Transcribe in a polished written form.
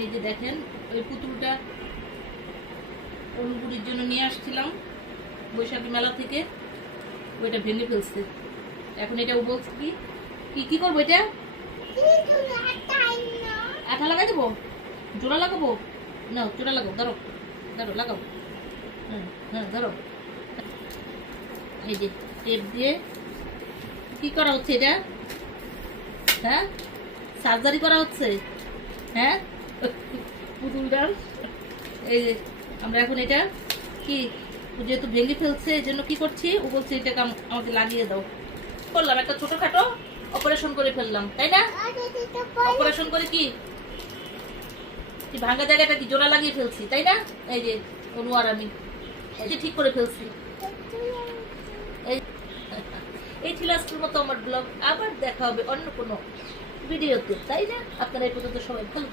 এই যে দেখেন ওই পুতুলটা অনুগুড়ির জন্য নিয়ে আসছিলাম বৈশাখী মেলা থেকে, ওইটা ভেঙে ফেলছে। এখন এটা ও বলছে কি কি কি করবো, এটা আঠা লাগাই দেবো, জোড়া লাগাবো না, জোড়া লাগাবো, ধরো ধরো লাগাবো, হ্যাঁ হ্যাঁ ধরো। এই যে টেপ দিয়ে কি করা হচ্ছে এটা, হ্যাঁ সার্জারি করা হচ্ছে, হ্যাঁ পুতুলটার। এই যে আমরা এখন এটা কি যেহেতু ভেঙে ফেলছে এই জন্য কি করছি, ও বলছে এটাকে আমাকে লাগিয়ে দাও। করলাম একটা ছোটখাটো অপারেশন করে ফেললাম, তাই না? অপারেশন করে কি ভাঙা জায়গাটা কি জোড়া লাগিয়ে ফেলছি, তাই না? এই যে অনু আর আমি এই যে ঠিক করে ফেলছি। এই ছিল আজকের মতো আমার ব্লগ। আবার দেখা হবে অন্য কোনো ভিডিওতে, তাই না? আপনারা এই পর্যন্ত সবাই ভালো থাকবেন।